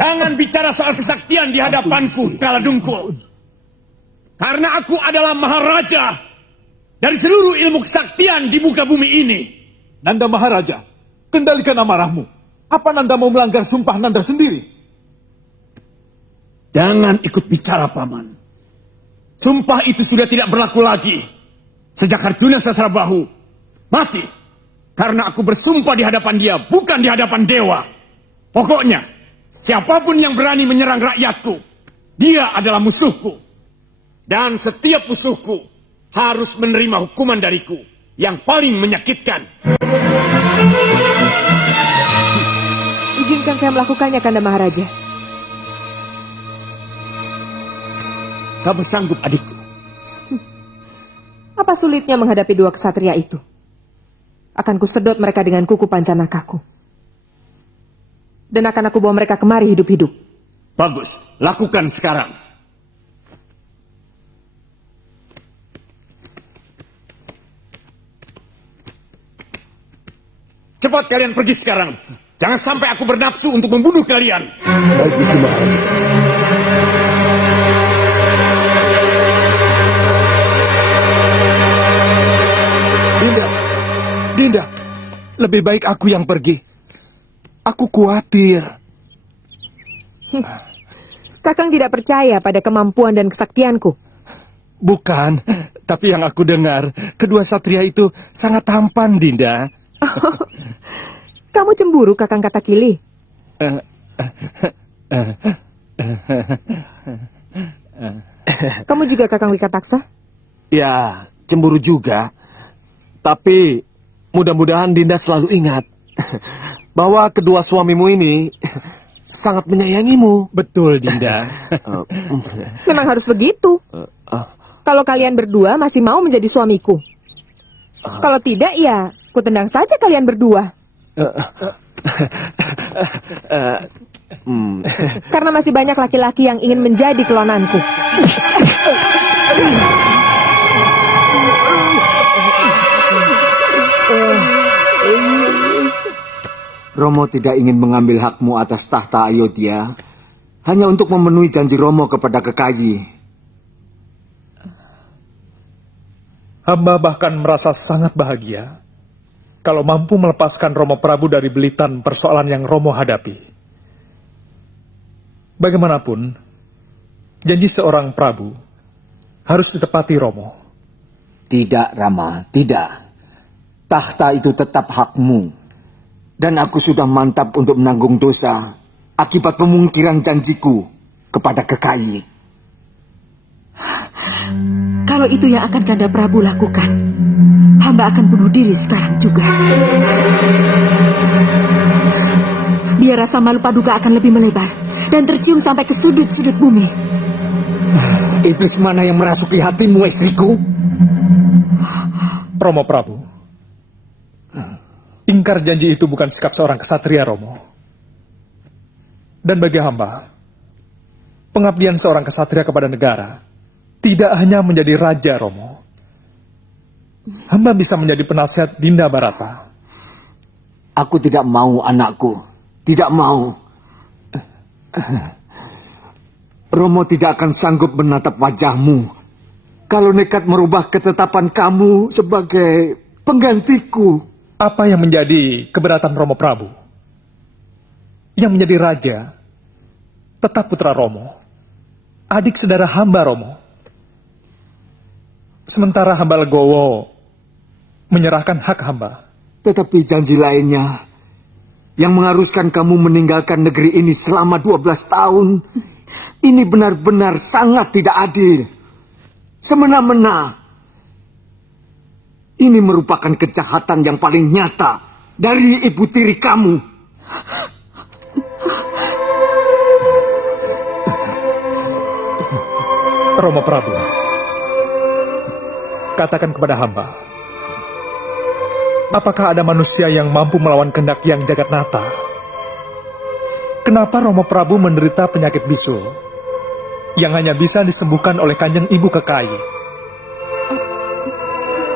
Jangan bicara soal kesaktian di hadapanku, Kala Dungkul. Karena aku adalah Maharaja dari seluruh ilmu kesaktian di muka bumi ini. Nanda Maharaja, kendalikan amarahmu. Apa Nanda mau melanggar sumpah Nanda sendiri? Jangan ikut bicara, Paman. Sumpah itu sudah tidak berlaku lagi. Sejak Arjuna Sasrabahu mati. Karena aku bersumpah di hadapan dia, bukan di hadapan dewa. Pokoknya, siapapun yang berani menyerang rakyatku, dia adalah musuhku. Dan setiap musuhku harus menerima hukuman dariku yang paling menyakitkan. Izinkan saya melakukannya, Kanda Maharaja. Kamu sanggup, adikku? Apa sulitnya menghadapi dua kesatria itu? Akan kusedot mereka dengan kuku pancanakaku. Dan akan aku bawa mereka kemari hidup-hidup. Bagus, lakukan sekarang. Cepat kalian pergi sekarang. Jangan sampai aku bernafsu untuk membunuh kalian. Baik, Gusti Maharaja. Dinda, lebih baik aku yang pergi. Aku khawatir. Kakang tidak percaya pada kemampuan dan kesaktianku. Bukan, tapi yang aku dengar, kedua satria itu sangat tampan, Dinda. Kamu cemburu, Kakang Katakili? Kamu juga, Kakang Wikataksa? Ya, cemburu juga. Tapi mudah-mudahan Dinda selalu ingat bahwa kedua suamimu ini sangat menyayangimu. Betul, Dinda. Memang harus begitu. Kalau kalian berdua masih mau menjadi suamiku. Kalau tidak, ya kutendang saja kalian berdua. Karena masih banyak laki-laki yang ingin menjadi kelonanku. Romo tidak ingin mengambil hakmu atas tahta Ayodhya hanya untuk memenuhi janji Romo kepada Kekayi. Hamba bahkan merasa sangat bahagia kalau mampu melepaskan Romo Prabu dari belitan persoalan yang Romo hadapi. Bagaimanapun, janji seorang Prabu harus ditepati, Romo. Tidak, Rama, tidak. Tahta itu tetap hakmu. Dan aku sudah mantap untuk menanggung dosa akibat pemungkiran janjiku kepada Kekayi. Kalau itu yang akan Kanda Prabu lakukan, hamba akan bunuh diri sekarang juga. Biar rasa malu Paduka akan lebih melebar dan tercium sampai ke sudut-sudut bumi. Iblis mana yang merasuki hatimu, istriku? Romo Prabu, ingkar janji itu bukan sikap seorang kesatria, Romo. Dan bagi hamba, pengabdian seorang kesatria kepada negara tidak hanya menjadi raja, Romo. Hamba bisa menjadi penasihat Dinda Barata. Aku tidak mau, anakku. Tidak mau. Romo tidak akan sanggup menatap wajahmu kalau nekat merubah ketetapan kamu sebagai penggantiku. Apa yang menjadi keberatan Romo Prabu? yang menjadi raja tetap putra Romo, adik saudara hamba Romo. Sementara hamba Legowo menyerahkan hak hamba. Tetapi janji lainnya yang mengharuskan kamu meninggalkan negeri ini selama 12 tahun, ini benar-benar sangat tidak adil. Semena-mena. Ini merupakan kejahatan yang paling nyata dari ibu tiri kamu. Romo Prabu, katakan kepada hamba, apakah ada manusia yang mampu melawan kehendak yang jagat nata? Kenapa Romo Prabu menderita penyakit bisul yang hanya bisa disembuhkan oleh Kanjeng Ibu Kekayi?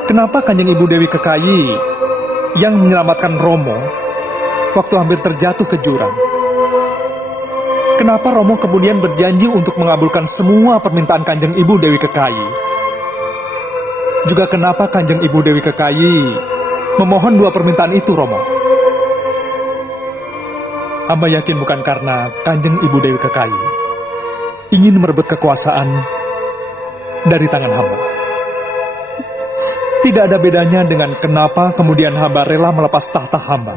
Kenapa Kanjeng Ibu Dewi Kekayi yang menyelamatkan Romo waktu hampir terjatuh ke jurang? Kenapa Romo kemudian berjanji untuk mengabulkan semua permintaan Kanjeng Ibu Dewi Kekayi? Juga kenapa Kanjeng Ibu Dewi Kekayi memohon 2 permintaan itu, Romo? Hamba yakin bukan karena Kanjeng Ibu Dewi Kekayi ingin merebut kekuasaan dari tangan hamba. Tidak ada bedanya dengan kenapa kemudian hamba rela melepas tahta hamba.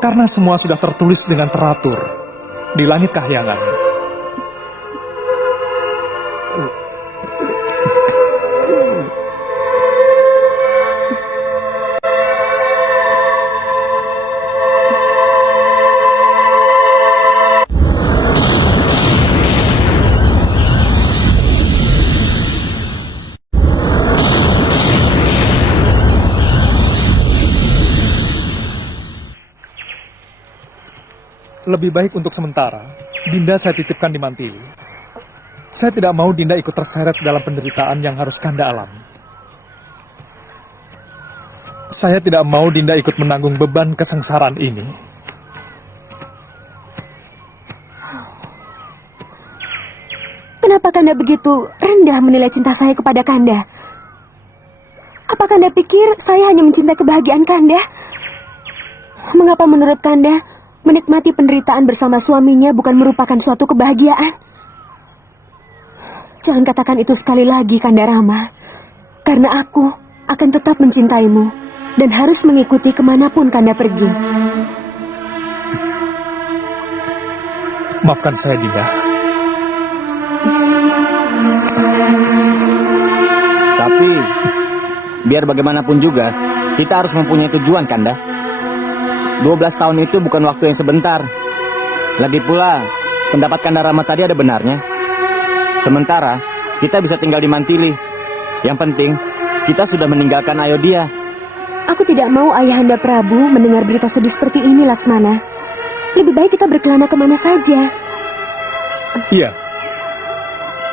Karena semua sudah tertulis dengan teratur di langit kahyangan. Lebih baik untuk sementara, Dinda saya titipkan di Mantili. Saya tidak mau Dinda ikut terseret dalam penderitaan yang harus Kanda alami. Saya tidak mau Dinda ikut menanggung beban kesengsaraan ini. Kenapa Kanda begitu rendah menilai cinta saya kepada Kanda? Apa Kanda pikir saya hanya mencintai kebahagiaan Kanda? Mengapa menurut Kanda menikmati penderitaan bersama suaminya bukan merupakan suatu kebahagiaan? Jangan katakan itu sekali lagi, Kanda Rama. Karena aku akan tetap mencintaimu dan harus mengikuti kemanapun Kanda pergi. Maafkan saya, Dinda. Tapi, biar bagaimanapun juga, kita harus mempunyai tujuan, Kanda. 12 tahun itu bukan waktu yang sebentar. Lagi pula, pendapat Kanda Rama tadi ada benarnya. Sementara, kita bisa tinggal di Mantili. Yang penting, kita sudah meninggalkan Ayodhya. Aku tidak mau Ayahanda Prabu mendengar berita sedih seperti ini, Laksmana. Lebih baik kita berkelana kemana saja. Iya.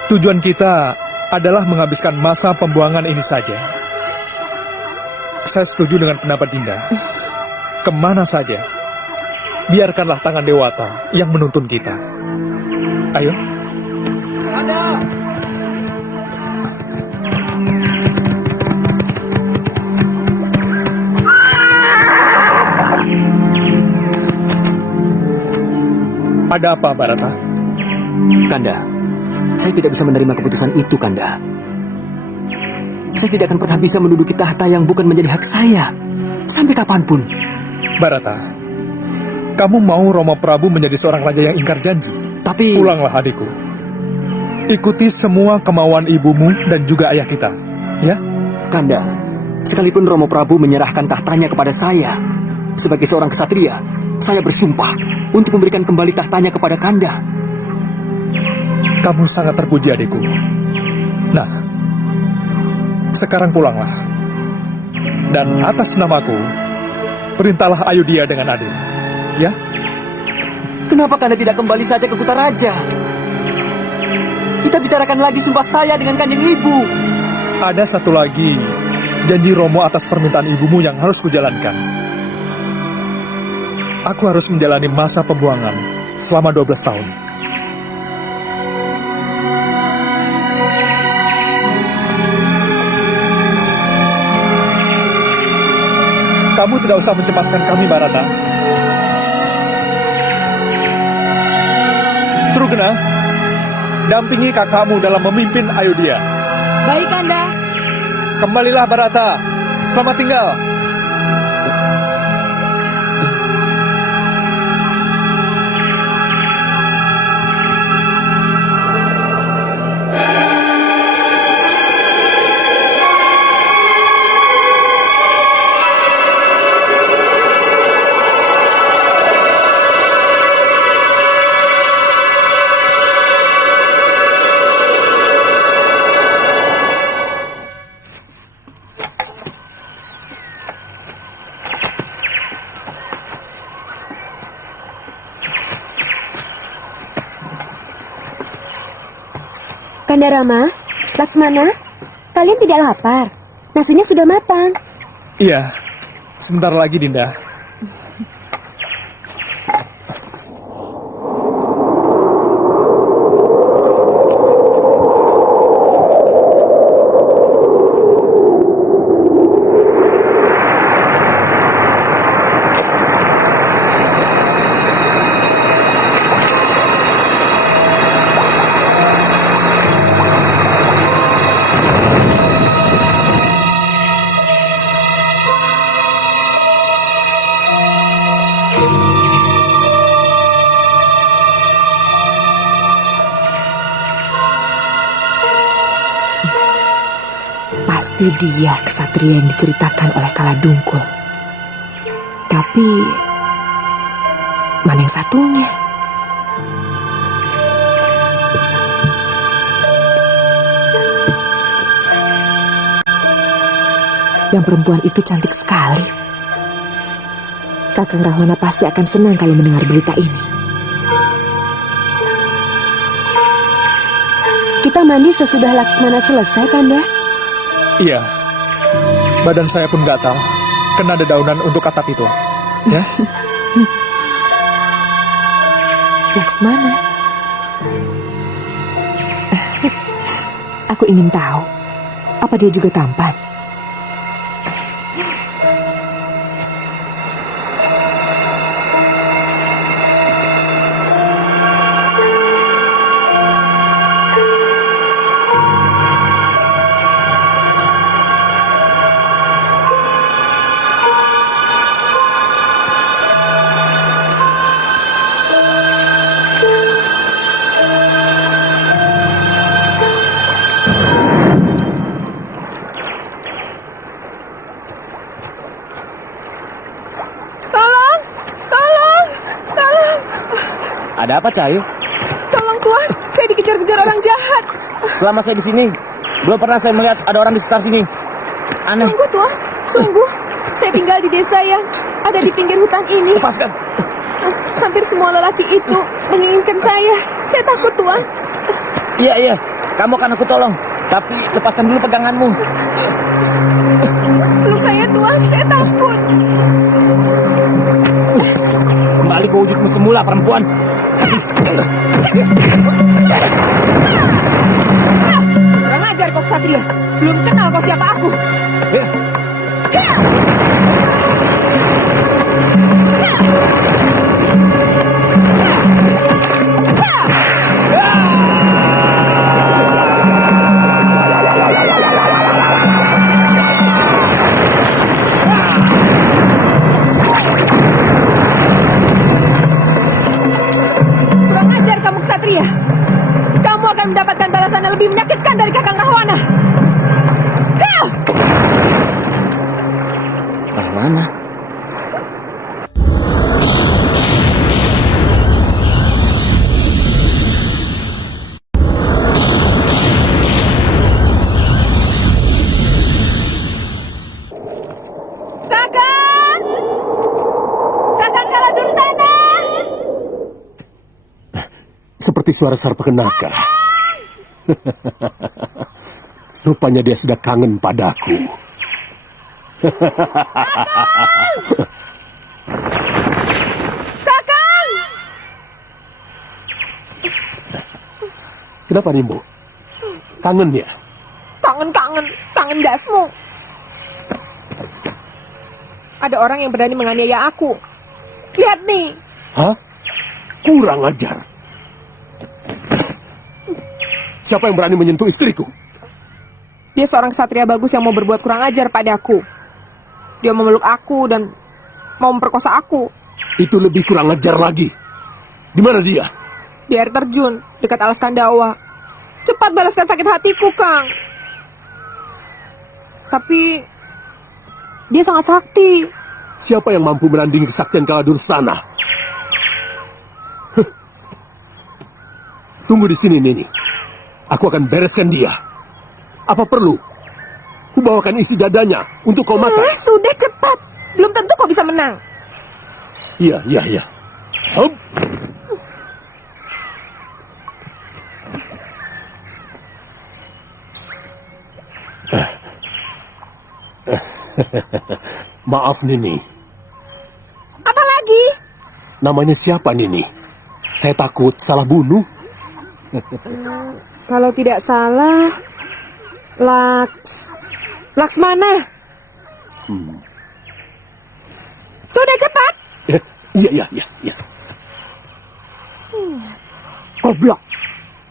Tujuan kita adalah menghabiskan masa pembuangan ini saja. Saya setuju dengan pendapat Dinda. Kemana saja, biarkanlah tangan Dewata yang menuntun kita. Ayo. Ada apa, Barata? Kanda, saya tidak bisa menerima keputusan itu, Kanda. Saya tidak akan pernah bisa menduduki tahta yang bukan menjadi hak saya. Sampai kapanpun. Barata, kamu mau Romo Prabu menjadi seorang raja yang ingkar janji? Tapi... Pulanglah, adikku. Ikuti semua kemauan ibumu dan juga ayah kita, ya? Kanda, sekalipun Romo Prabu menyerahkan tahtanya kepada saya, sebagai seorang kesatria, saya bersumpah untuk memberikan kembali tahtanya kepada Kanda. Kamu sangat terpuji, adikku. Nah, sekarang pulanglah. Dan atas namaku, perintahlah Ayodhya dengan adil, ya? Kenapa Kanda tidak kembali saja ke Kutaraja? Kita bicarakan lagi sumpah saya dengan Kanjeng Ibu. Ada satu lagi janji Romo atas permintaan ibumu yang harus kujalankan. Aku harus menjalani masa pembuangan selama 12 tahun. Kamu tidak usah mencemaskan kami, Barata. Trugna, dampingi kakakmu dalam memimpin Ayodhya. Baik, Kanda. Kembalilah Barata. Selamat tinggal. Kanda Rama, Laksmana, kalian tidak lapar. Nasinya sudah matang. Iya, sebentar lagi Dinda. Pasti dia kesatria yang diceritakan oleh Kaladungkul. Tapi mana yang satunya? Yang perempuan itu cantik sekali. Kakang Rahwana pasti akan senang kalau mendengar berita ini. Kita mandi sesudah Laksmana selesai, Kanda. Iya, badan saya pun gatal. Kena dedaunan untuk atap itu. Ya, Laksmana. Aku ingin tahu, apa dia juga tampan? Ada apa, Cahayu? Tolong Tuan, saya dikejar-kejar orang jahat. Selama saya di sini, belum pernah saya melihat ada orang di sekitar sini. Aneh. Sungguh Tuan, sungguh. Saya tinggal di desa yang ada di pinggir hutan ini. Lepaskan. Hampir semua lelaki itu menginginkan saya. Saya takut Tuan. Iya, kamu akan aku tolong. Tapi lepaskan dulu peganganmu. Peluk saya Tuan, saya takut. Kembali ke wujudmu semula, perempuan. Kurang ajar kau Satria. Belum kenal kau siapa aku. Kurang ajar kamu Satria. Kamu akan mendapatkan balasan yang lebih menyakitkan dari Kakang Rahwana. Rahwana? Kakang! Kakang Kaladursana! Seperti suara Sarpakenaka. Rupanya dia sudah kangen padaku. Kakang! Kenapa Nimbo? Kangen ya? Kangen dasmu. Ada orang yang berani menganiaya aku. Lihat nih. Hah? Kurang ajar. Siapa yang berani menyentuh istriku? Dia seorang ksatria bagus yang mau berbuat kurang ajar padaku. Dia memeluk aku dan mau memperkosa aku. Itu lebih kurang ajar lagi. Di mana dia? Di air terjun, dekat alas Kandawa. Cepat balaskan sakit hatiku, Kang. Tapi dia sangat sakti. Siapa yang mampu menandingi kesaktian Kaladursana? Tunggu di sini, Nini. Aku akan bereskan dia. Apa perlu? Kubawakan isi dadanya untuk kau makan. Sudah cepat. Belum tentu kau bisa menang. Iya, iya, iya. Hup. Maaf, Nini. Apa lagi? Namanya siapa, Nini? Saya takut salah bunuh. Kalau tidak salah, Laksmana. Sudah cepat. Iya, iya, iya, iya. Goblok.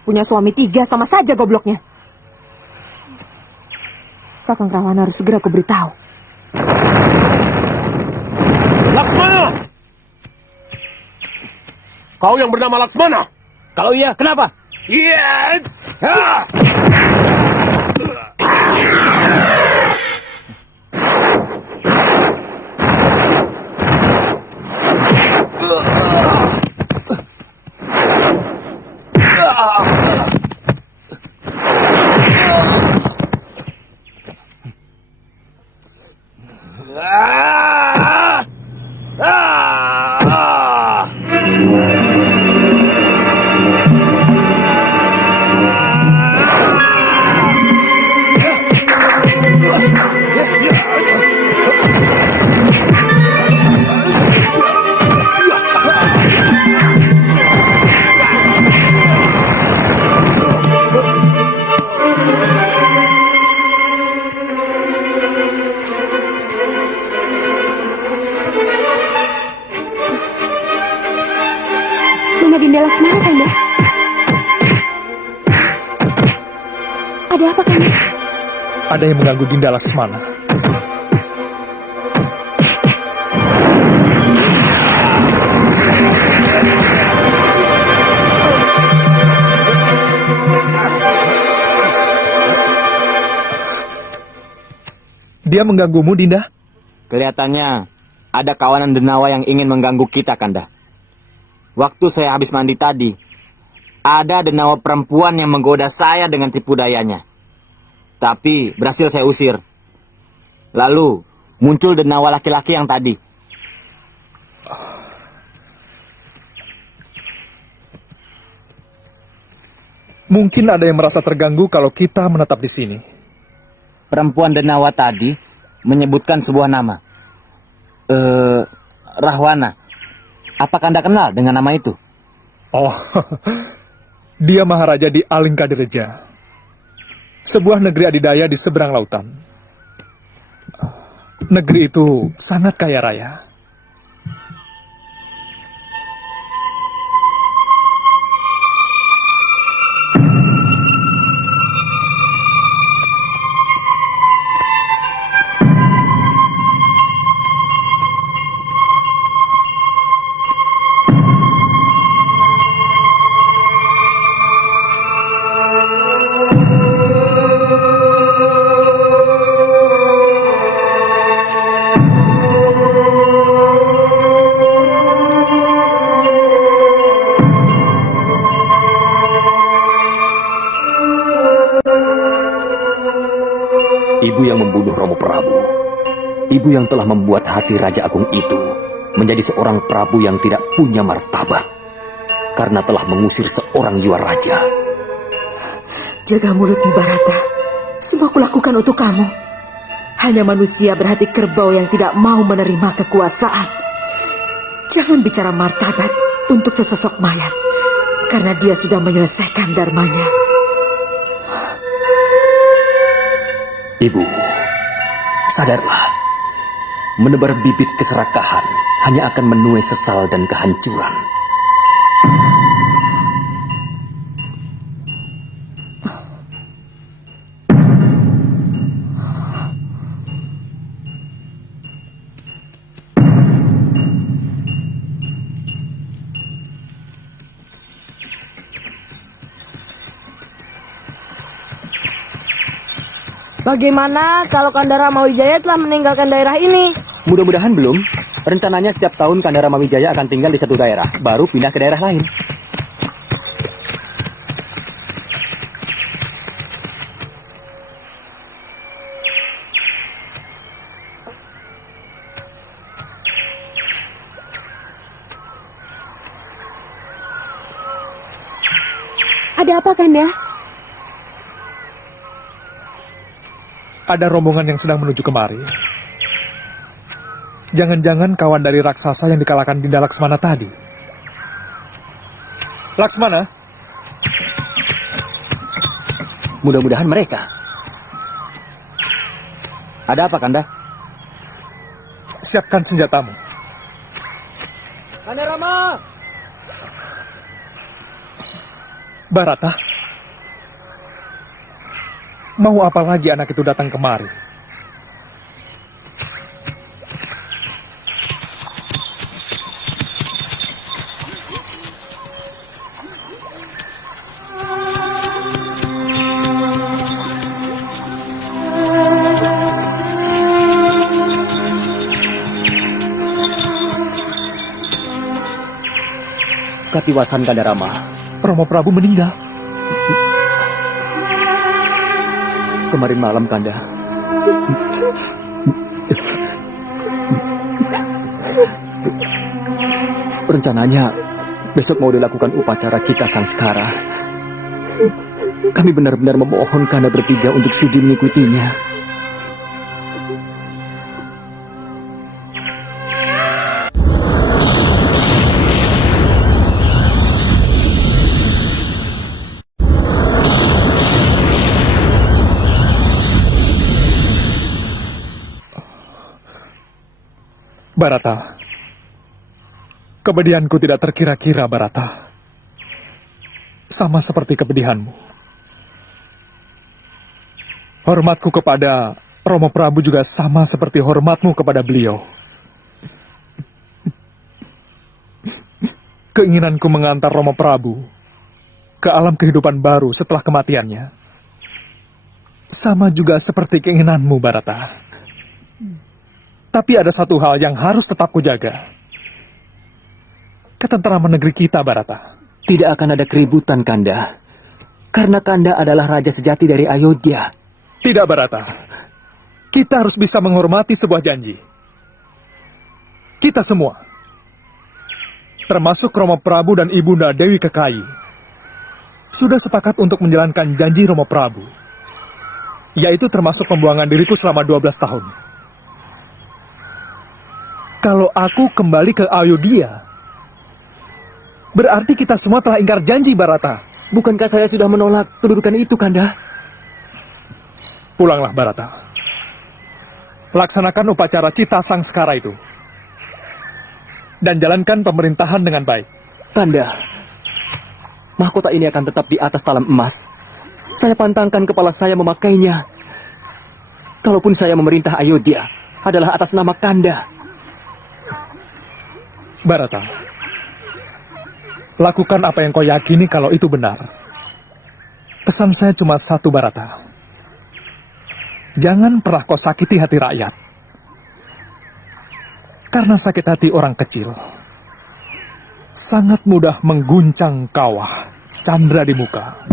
Punya suami 3 sama saja gobloknya. Kakang Rawana harus segera kuberitahu. Laksmana! Kau yang bernama Laksmana? Kalau iya, kenapa? Iya! Nona Dinda Laksmana, Kanda. Ada apa, Kanda? Ada yang mengganggu Dinda Laksmana. Dia mengganggumu, Dinda? Kelihatannya ada kawanan Denawa yang ingin mengganggu kita, Kanda. Waktu saya habis mandi tadi, ada Denawa perempuan yang menggoda saya dengan tipu dayanya. Tapi berhasil saya usir. Lalu muncul Denawa laki-laki yang tadi. Mungkin ada yang merasa terganggu kalau kita menetap di sini. Perempuan Denawa tadi menyebutkan sebuah nama. Rahwana. Apakah Anda kenal dengan nama itu? Oh, dia Maharaja di Alingkadirja. Sebuah negeri adidaya di seberang lautan. Negeri itu sangat kaya raya. Ibu yang membunuh Romo Prabu, ibu yang telah membuat hati Raja Agung itu menjadi seorang Prabu yang tidak punya martabat karena telah mengusir seorang jiwa raja. Jaga mulutmu, Barata. Semua kulakukan untuk kamu. Hanya manusia berhati kerbau yang tidak mau menerima kekuasaan. Jangan bicara martabat untuk sesosok mayat, karena dia sudah menyelesaikan dharmanya. Ibu, sadarlah, menebar bibit keserakahan hanya akan menuai sesal dan kehancuran. Bagaimana kalau Kanda Ramawijaya telah meninggalkan daerah ini? Mudah-mudahan belum. Rencananya setiap tahun Kanda Ramawijaya akan tinggal di satu daerah, baru pindah ke daerah lain. Ada apa, Kanda? Ada rombongan yang sedang menuju kemari. Jangan-jangan kawan dari raksasa yang dikalahkan Dinda Laksmana tadi. Laksmana, Mudah-mudahan mereka. Ada apa, Kanda? siapkan senjatamu. Kanda Rama! Barata, mau apa lagi anak itu datang kemari? Katiwasan Kanda Rama. Romo Prabu meninggal. Kemarin malam, Kanda. Rencananya besok mau dilakukan upacara Cita Sangskara. Kami benar-benar memohon Kanda bertiga untuk sudi mengikutinya. Barata, kepedihanku tidak terkira-kira, Barata. Sama seperti kepedihanmu. Hormatku kepada Romo Prabu juga sama seperti hormatmu kepada beliau. Keinginanku mengantar Romo Prabu ke alam kehidupan baru setelah kematiannya. Sama juga seperti keinginanmu, Barata. Tapi ada satu hal yang harus tetap kujaga. Ketentraman negeri kita, Barata. Tidak akan ada keributan, Kanda. Karena Kanda adalah raja sejati dari Ayodhya. Tidak, Barata. Kita harus bisa menghormati sebuah janji. Kita semua, termasuk Romo Prabu dan Ibunda Dewi Kekayi, sudah sepakat untuk menjalankan janji Romo Prabu, yaitu termasuk pembuangan diriku selama 12 tahun. Kalau aku kembali ke Ayodhya, berarti kita semua telah ingkar janji, Barata. Bukankah saya sudah menolak kedudukan itu, Kanda? Pulanglah, Barata. Laksanakan upacara Cita Sangskara itu. Dan jalankan pemerintahan dengan baik. Kanda, mahkota ini akan tetap di atas talam emas. Saya pantangkan kepala saya memakainya. Kalaupun saya memerintah Ayodhya, adalah atas nama Kanda. Barata, lakukan apa yang kau yakini kalau itu benar. Pesan saya cuma satu, Barata. Jangan pernah kau sakiti hati rakyat. Karena sakit hati orang kecil sangat mudah mengguncang kawah candra di muka.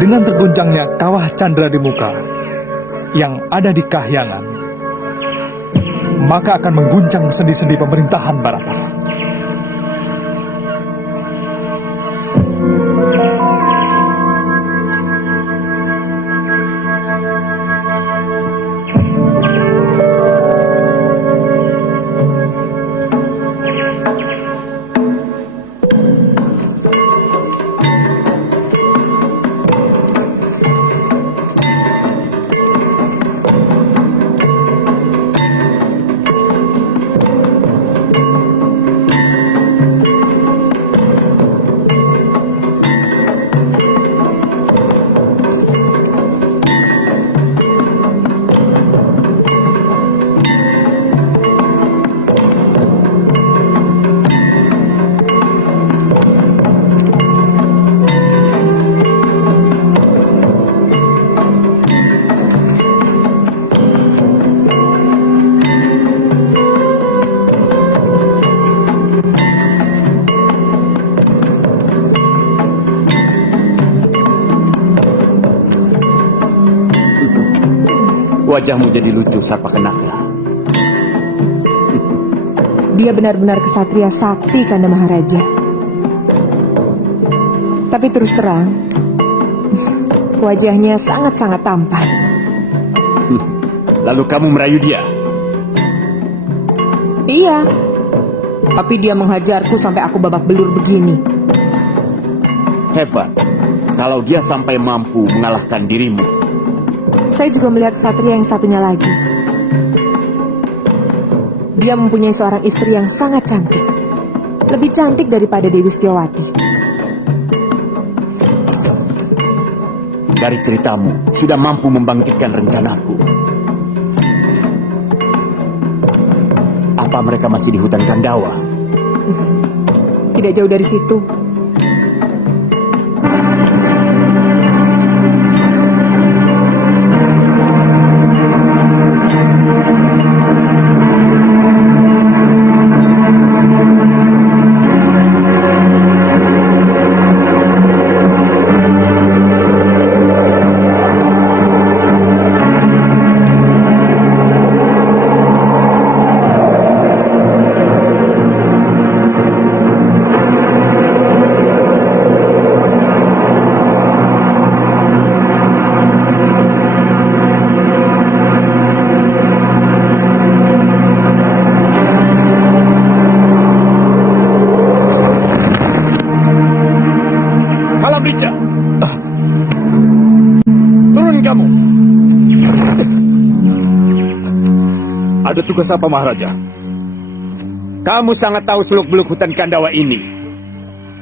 Dengan terguncangnya kawah candra di muka yang ada di kahyangan, maka akan mengguncang sendi-sendi pemerintahan, Barata. wajahmu jadi lucu, Sarpakenaka? Dia benar-benar kesatria sakti, Kanda Maharaja. Tapi terus terang, wajahnya sangat-sangat tampan. Lalu kamu merayu dia? Iya, tapi dia menghajarku sampai aku babak belur begini. Hebat, kalau dia sampai mampu mengalahkan dirimu. Saya juga melihat satria yang satunya lagi. Dia mempunyai seorang istri yang sangat cantik. Lebih cantik daripada Dewi Setiawati. Dari ceritamu, sudah mampu membangkitkan rencanaku. Apa mereka masih di hutan Kandawa? Tidak jauh dari situ. Kalamrica! Turun kamu! Ada tugas apa, Maharaja? Kamu sangat tahu seluk-beluk hutan Kandawa ini.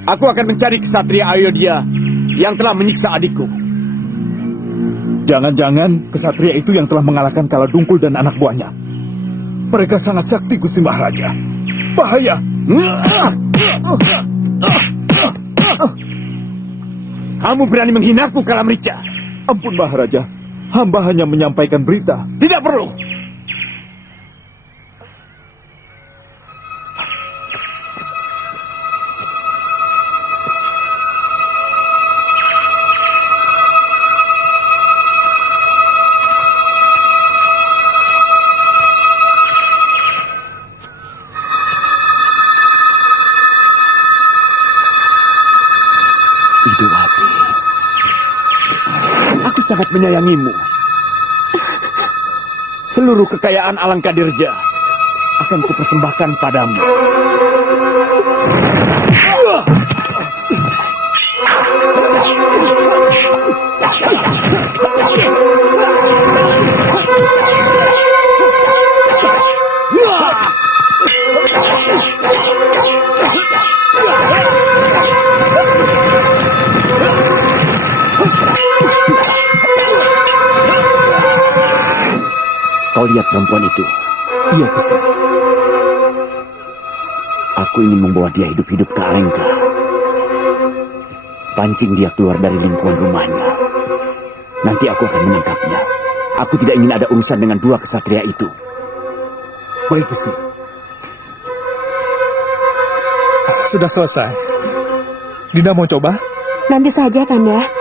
Aku akan mencari kesatria Ayodhya yang telah menyiksa adikku. Jangan-jangan kesatria itu yang telah mengalahkan Kala Dungkul dan anak buahnya. Mereka sangat sakti, Gusti Maharaja. Bahaya! Kamu berani menghinaku, Kalamrica? Ampun, Maharaja. Hamba hanya menyampaikan berita. Tidak perlu. Widowati, aku sangat menyayangimu. Seluruh kekayaan Alangkadirja akan kupersembahkan padamu. Kau lihat perempuan itu? Iya, Gusti. Aku ingin membawa dia hidup-hidup ke Alengka. Pancing dia keluar dari lingkungan rumahnya. Nanti aku akan menangkapnya. Aku tidak ingin ada urusan dengan dua kesatria itu. Baik, Gusti. Sudah selesai. Dinda mau coba? Nanti saja, Kanda.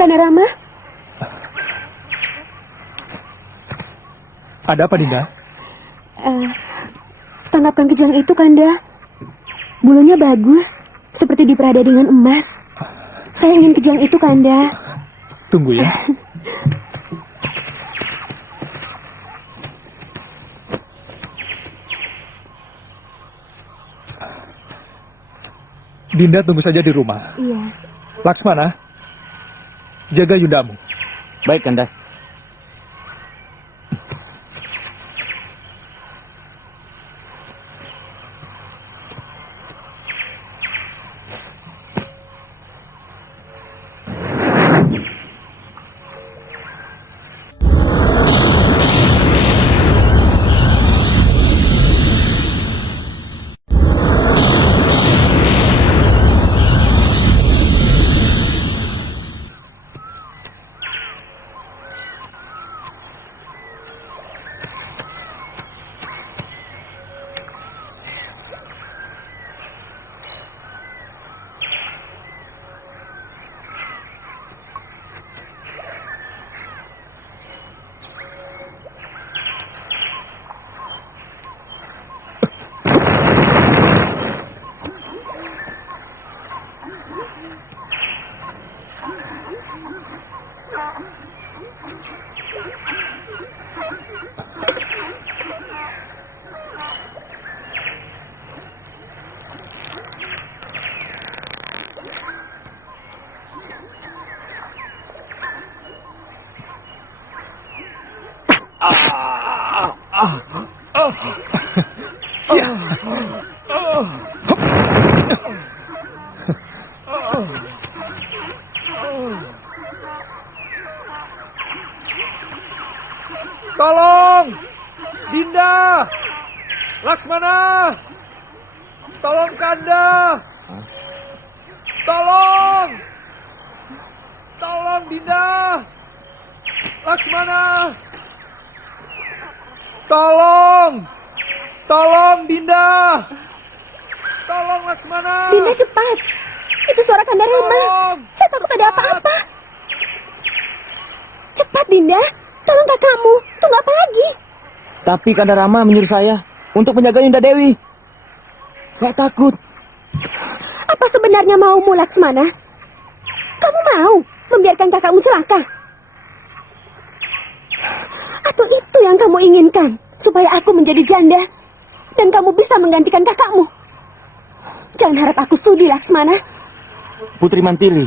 Kanda Rama? Ada apa, Dinda? Tangkapkan kejang itu, Kanda. Bulunya bagus, seperti diperada dengan emas. Saya ingin kejang itu, Kanda. Tunggu ya. Dinda tunggu saja di rumah. Iya. Laksmana, jaga Yundamu. Baik, Kanda. Tolong! Dinda! Laksmana! Tolong Kanda! Tolong! Tolong Dinda! Laksmana! Tolong! Tolong Dinda! Tolong Laksmana! Dinda cepat. Itu suara Kanda Rama. Tolong! Saya takut ada apa-apa. Cepat Dinda. Tolong kakakmu. Tunggu apa lagi? Tapi Kanda Rama menyuruh saya untuk menjaga Yunda Dewi. Saya takut. Apa sebenarnya maumu, Laksmana? Kamu mau membiarkan kakakmu celaka? Atau itu yang kamu inginkan? Supaya aku menjadi janda dan kamu bisa menggantikan kakakmu? Jangan harap aku sudi, Laksmana. Putri Mantili,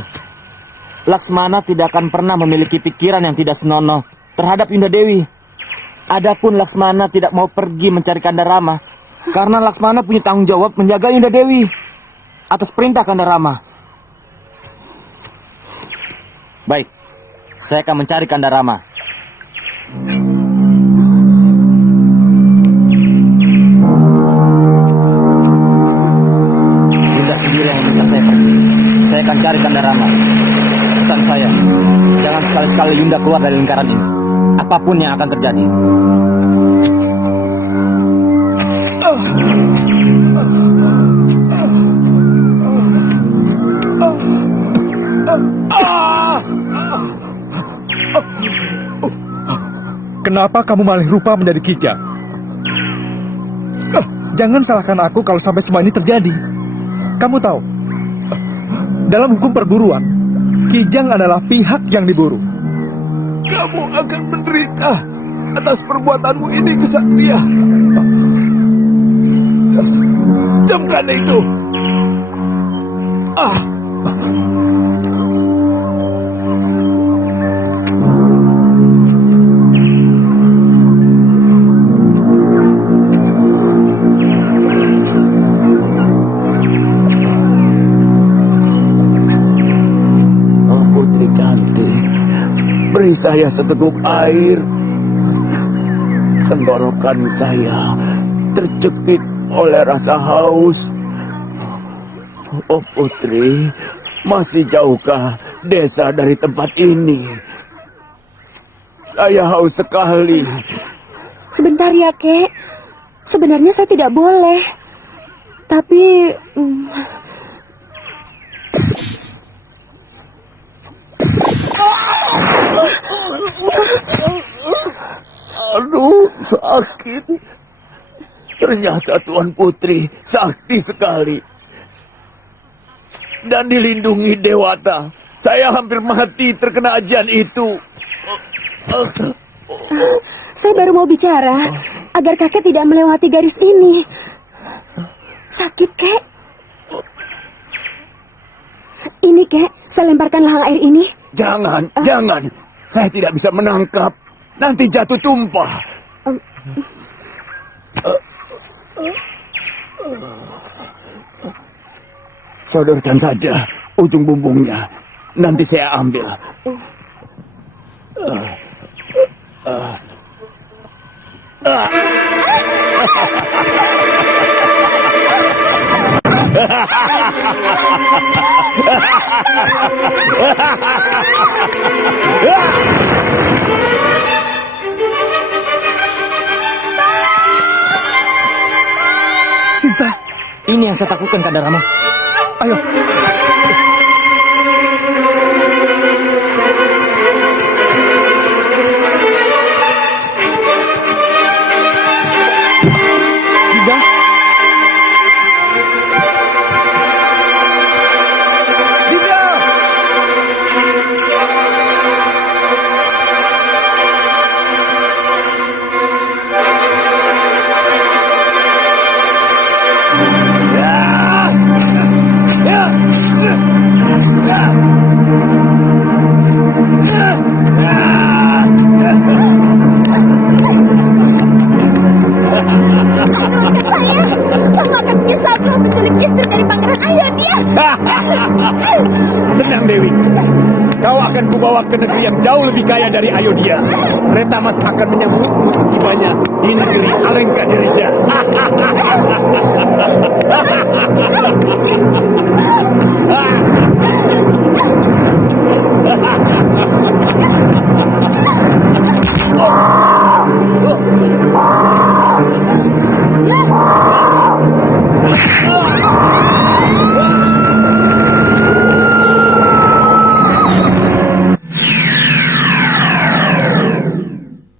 Laksmana tidak akan pernah memiliki pikiran yang tidak senonoh terhadap Yunda Dewi. Adapun Laksmana tidak mau pergi mencari Kanda Rama karena Laksmana punya tanggung jawab menjaga Yunda Dewi atas perintah Kanda Rama. Baik, saya akan mencari Kanda Rama. Yunda sendiri yang meminta saya pergi. Saya akan cari Kanda Rama. Pesan saya, jangan sekali-sekali Yunda keluar dari lingkaran ini. Apapun yang akan terjadi. Kenapa kamu malih rupa menjadi kijang? Jangan salahkan aku kalau sampai semua ini terjadi. Kamu tahu, dalam hukum perburuan, kijang adalah pihak yang diburu. Kamu akan menderita atas perbuatanmu ini, kesatria. Camkan itu. Oh, putri cantik, beri saya seteguk air. Tenggorokan saya tercekik oleh rasa haus. Oh putri, masih jauhkah desa dari tempat ini? Saya haus sekali. Sebentar ya, Kek. Sebenarnya saya tidak boleh. Tapi... Aduh, sakit. Ternyata Tuan Putri sakti sekali. Dan dilindungi Dewata. Saya hampir mati terkena ajian itu. Saya baru mau bicara agar kakek tidak melewati garis ini. Sakit, Kek? Ini, Kek, saya lemparkan lahang air ini. Jangan, jangan. Saya tidak bisa menangkap. Nanti jatuh tumpah. Sodorkan saja ujung bumbungnya. Nanti saya ambil. Sinta, Ini yang saya takutkan, Kanda Rama. ayo. Dinda. Dinda. Ya. kau akan kubawa ke negeri yang jauh lebih kaya dari Ayodhya. Retamas akan menyambutmu setibanya di negeri Alengka Dirija.